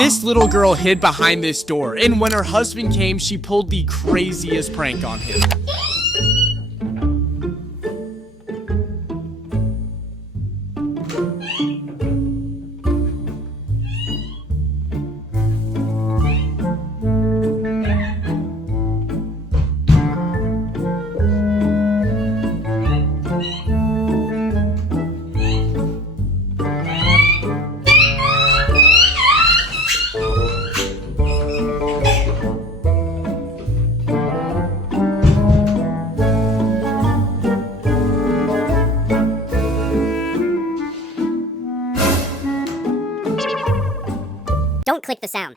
This little girl hid behind this door, and when her husband came, she pulled the craziest prank on him. Don't click the sound.